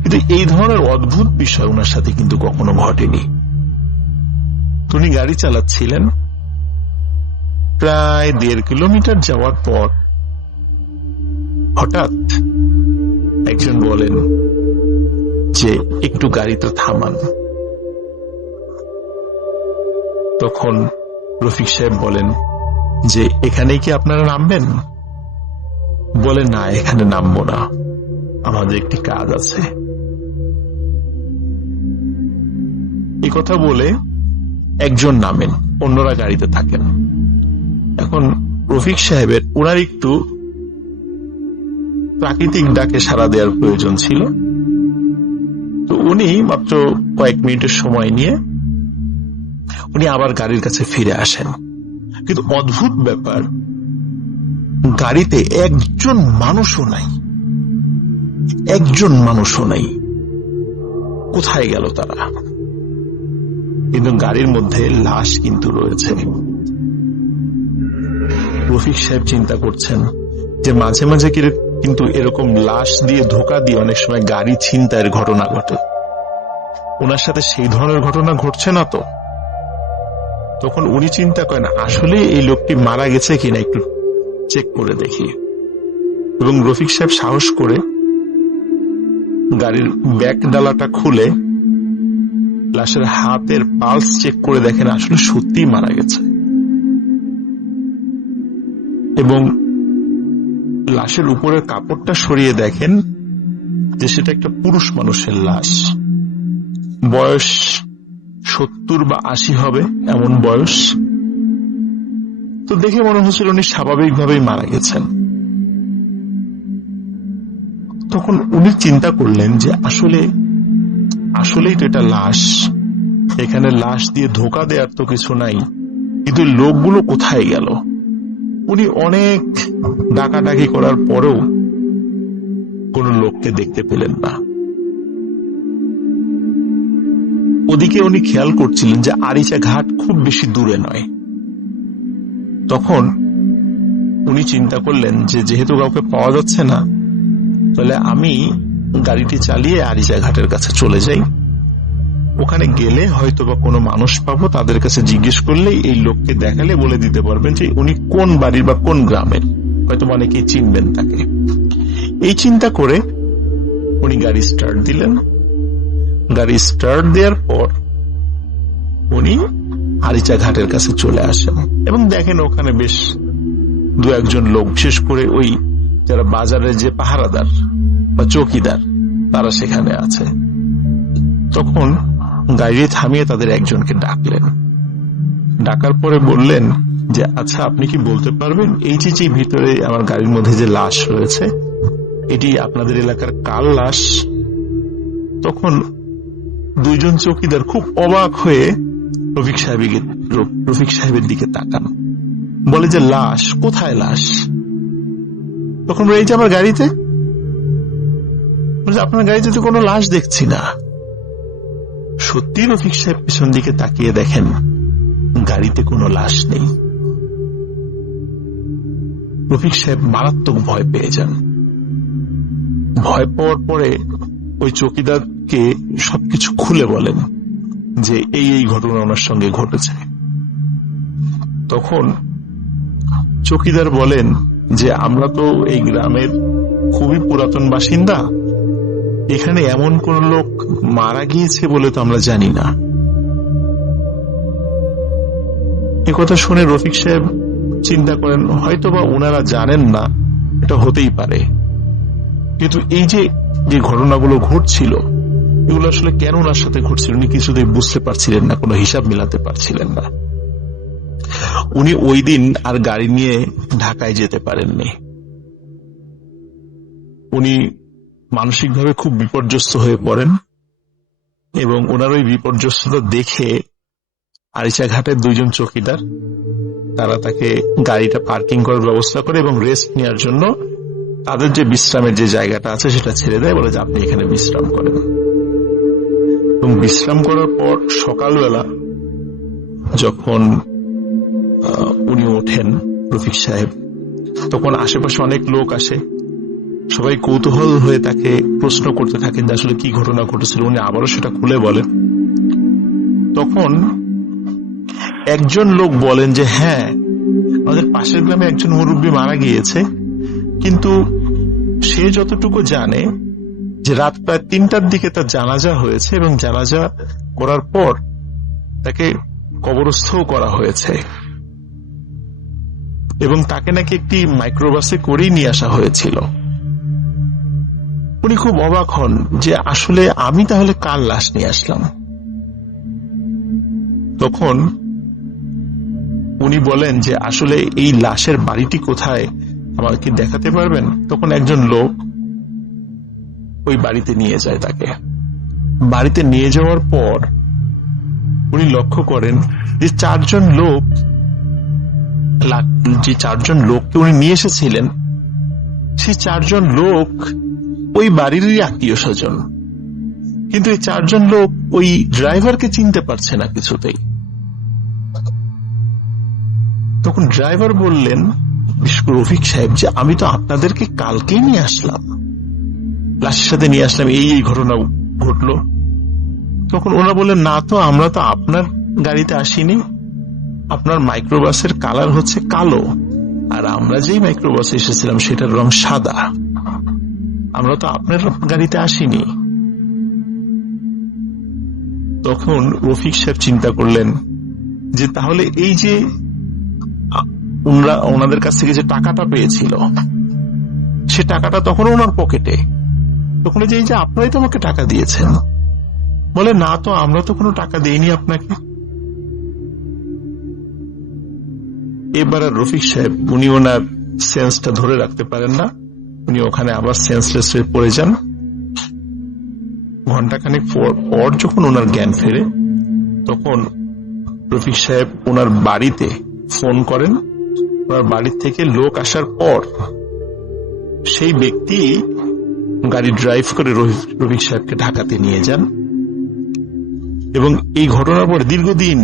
কিন্তু এই ধরনের অদ্ভুত বিষয় ওনার সাথে কিন্তু কখনো ঘটেনি। উনি গাড়ি চালাচ্ছিলেন, প্রায় ১.৫ কিলোমিটার যাওয়ার পর হঠাৎ একজন বলেন যে একটু গাড়িটা থামান। তখন রফিক সাহেব বলেন যে এখানেই কি আপনারা নামবেন? বলে না, এখানে নামবো না, আমাদের একটি কাজ আছে। এই কথা বলে একজন নামেন, অন্যরা গাড়িতে থাকেন। এখন রফিক সাহেবের ওনার একটু প্রাকৃতিক ডাকে সাড়া দেওয়ার প্রয়োজন ছিল, তো উনি মাত্র কয়েক মিনিটের সময় নিয়ে উনি আবার গাড়ির কাছে ফিরে আসেন। কিন্তু অদ্ভুত ব্যাপার, গাড়িতে একজন মানুষও নাই, একজন মানুষও নাই। কোথায় গেল তারা? কিন্তু গাড়ির মধ্যে লাশ কিন্তু রয়েছে। রফিক সাহেব চিন্তা করছেন যে মাঝে মাঝে কিন্তু এরকম লাশ দিয়ে ধোকা দিয়ে অনেক সময় গাড়ি ছিনতাইয়ের ঘটনা ঘটে, ওনার সাথে সেই ধরনের ঘটনা ঘটছে না তো? তখন উনি চিন্তা করেন আসলে এই লোকটি মারা গেছে কিনা একটু চেক করে দেখি, এবং রফিক সাহেব সাহস করে গাড়ির ব্যাক ডালাটা খুলে লাশের হাতের পালস চেক করে দেখেন আসলে সত্যিই মারা গেছে, এবং লাশের উপরের কাপড়টা সরিয়ে দেখেন যে সেটা একটা পুরুষ মানুষের লাশ, বয়স ৭০ বা ৮০ হবে এমন বয়স। তো দেখে মনে হচ্ছিল উনি স্বাভাবিকভাবেই মারা গেছেন। তখন উনি চিন্তা করলেন যে আসলেই তো এটা লাশ, এখানে লাশ দিয়ে ধোকা দেওয়ার তো কিছু নাই, কিন্তু লোকগুলো কোথায় গেল? উনি অনেক ডাকাডাকি করার পরেও কোন লোককে দেখতে পেলেন না। ওদিকে উনি খেয়াল করছিলেন যে আরিচা ঘাট খুব বেশি দূরে নয়। তখন উনি চিন্তা করলেন যে যেহেতু কাউকে পাওয়া যাচ্ছে না, তাহলে আমি গাড়িটি চালিয়ে আরিচা ঘাটের কাছে চলে যাই, ওখানে গেলে হয়তো বা কোনো মানুষ পাবো, তাদের কাছে জিজ্ঞেস করলেই এই লোককে দেখালে বলে দিতে পারবেন যে উনি কোন বাড়ির বা কোন গ্রামের, হয়তো অনেকেই চিনবেন তাকে। এই চিন্তা করে উনি গাড়ি স্টার্ট দিলেন। গাড়ি স্টার্ট দেওয়ার পর উনি আরিচা ঘাটের কাছে চলে আসেন এবং দেখেন ওখানে বেশ ২-১ জন লোক, বিশেষ করে ওই যারা বাজারের যে পাহারাদার বা চৌকিদার, তারা সেখানে আছে। তখন গাড়ি থামিয়ে তাদের একজনকে ডাকলেন। ডাকার পরে বললেন যে আচ্ছা, আপনি কি বলতে পারবেন এই যে ভিতরে আমার গাড়ির মধ্যে যে লাশ রয়েছে, এটি আপনাদের এলাকার কার লাশ? তখন ২ জন চৌকিদার খুব অবাক হয়ে রফিক সাহেবের দিকে তাকান, বলে যে লাশ কোথায়? লাশ? তখন এই যে আমার গাড়িতে। আপনার গাড়িতে তো কোনো লাশ দেখছি না। সত্যি রফিক সাহেব পিছন দিকে তাকিয়ে দেখেন গাড়িতে কোনো লাশ নেই। রফিক সাহেব মারাত্মক ভয় পেয়ে যান। ভয় পাওয়ার পরে ওই চৌকিদারকে সবকিছু খুলে বলেন যে এই ঘটনা ওনার সঙ্গে ঘটেছে। তখন চৌকিদার বলেন যে আমরা তো এই গ্রামের খুবই পুরাতন বাসিন্দা, এখানে এমন কোন লোক মারা গিয়েছে বলে তো আমরা জানি না। কথা শুনে রফিক সাহেব চিন্তা করেন হয়তোবা ওনারা জানেন না, এটা হতেই পারে, কিন্তু এই যে যে ঘটনাগুলো ঘটছিল এগুলো আসলে কেন ওনার সাথে ঘটছিল উনি কিছুতেই বুঝতে পারছিলেন না, কোনো হিসাব মিলাতে পারছিলেন না। উনি ওই দিন আর গাড়ি নিয়ে ঢাকায় যেতে পারেননি। উনি মানসিকভাবে খুব বিপর্যস্ত হয়ে পড়েন এবং ওনার ওই বিপর্যস্ততা দেখে আরিচাঘাটের দুইজন চৌকিদার তারা তাকে গাড়িটা পার্কিং করার ব্যবস্থা করে এবং রেস্ট নেওয়ার জন্য তাদের যে বিশ্রামের যে জায়গাটা আছে সেটা ছেড়ে দেয়, বলে যে আপনি এখানে বিশ্রাম করেন। এবং বিশ্রাম করার পর সকালবেলা যখন উনি ওঠেন রফিক সাহেব, তখন আশেপাশে অনেক লোক আসে, সবাই কৌতূহল হয়ে তাকে প্রশ্ন করতে থাকেন যে আসলে কি ঘটনা ঘটেছিল। উনি আবারও সেটা খুলে বলেন। তখন একজন লোক বলেন যে হ্যাঁ, আমাদের পাশের গ্রামে একজন মুরব্বী মারা গিয়েছে, কিন্তু সে যতটুকু জানে যে রাত প্রায় 3টার দিকে তার জানাজা হয়েছে এবং জানাজা করার পর তাকে কবরস্থও করা হয়েছে এবং তাকে নাকি একটি মাইক্রোবাসে করেই নিয়ে আসা হয়েছিল। উনি খুব অবাক হন যে আসলে আমি তাহলে কার লাশ নিয়ে আসলাম। তখন উনি বলেন যে আসলে এই লাশের বাড়িটি কোথায় আমাকে দেখাতে পারবেন? তখন একজন লোক ওই বাড়িতে নিয়ে যায় তাকে। বাড়িতে নিয়ে যাওয়ার পর উনি লক্ষ্য করেন যে চারজন লোককে উনি নিয়ে এসেছিলেন, সেই চারজন লোক ওই বাড়িরই আত্মীয় স্বজন, কিন্তু এই চারজন লোক ওই ড্রাইভারকে চিনতে পারছে না কিছুতেই। তখন ড্রাইভার বললেন রফিক সাহেব যে আমি তো আপনাদেরকে কালকেই নিয়ে আসলাম, লাশের সাথে নিয়ে আসলাম, এই ঘটনা ঘটলো। তখন ওরা বললেন না তো, আমরা তো আপনার গাড়িতে আসিনি, আপনার মাইক্রোবাসের কালার হচ্ছে কালো, আর আমরা যেই মাইক্রোবাসে এসেছিলাম সেটার রং সাদা, আমরা তো আপনার গাড়িতে আসিনি। তখন রফিক সাহেব চিন্তা করলেন যে তাহলে এই যে ওনাদের কাছ থেকে যে টাকাটা পেয়েছিল সে টাকাটা তখন ওনার পকেটে। তখন যে আপনারাই তো আমাকে টাকা দিয়েছেন। বলে না তো, আমরা তো কোনো টাকা দেইনি আপনাকে। এবার আর রফিক সাহেব উনি ওনার সেন্সটা ধরে রাখতে পারেন না, উনি ওখানে আবার সেন্সলেস হয়ে পড়ে যান। ঘন্টাখানেক পর যখন ওনার জ্ঞান ফেরে তখন রফিক সাহেব ওনার বাড়িতে ফোন করেন। ওনার বাড়ির থেকে লোক আসার পর সেই ব্যক্তি গাড়ি ড্রাইভ করে রফিক সাহেবকে ঢাকাতে নিয়ে যান এবং এই ঘটনার পর দীর্ঘদিন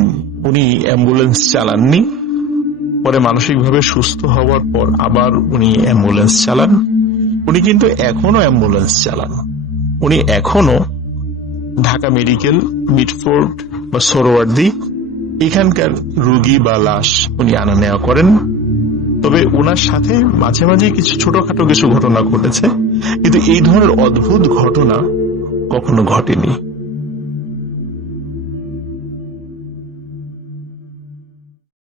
উনি অ্যাম্বুলেন্স চালাননি। পরে মানসিকভাবে সুস্থ হওয়ার পর আবার উনি অ্যাম্বুলেন্স চালান। উনি কিন্তু এখনো অ্যাম্বুলেন্স চালান। উনি এখনো ঢাকা মেডিকেল, মিটফোর্ড বা সোহরাওয়ার্দী এখানকার রোগী বা লাশ উনি আনা নেওয়া করেন। তবে ওনার সাথে মাঝে মাঝে কিছু ছোটখাটো কিছু ঘটনা ঘটেছে, কিন্তু এই ধরনের অদ্ভুত ঘটনা কখনো ঘটেনি।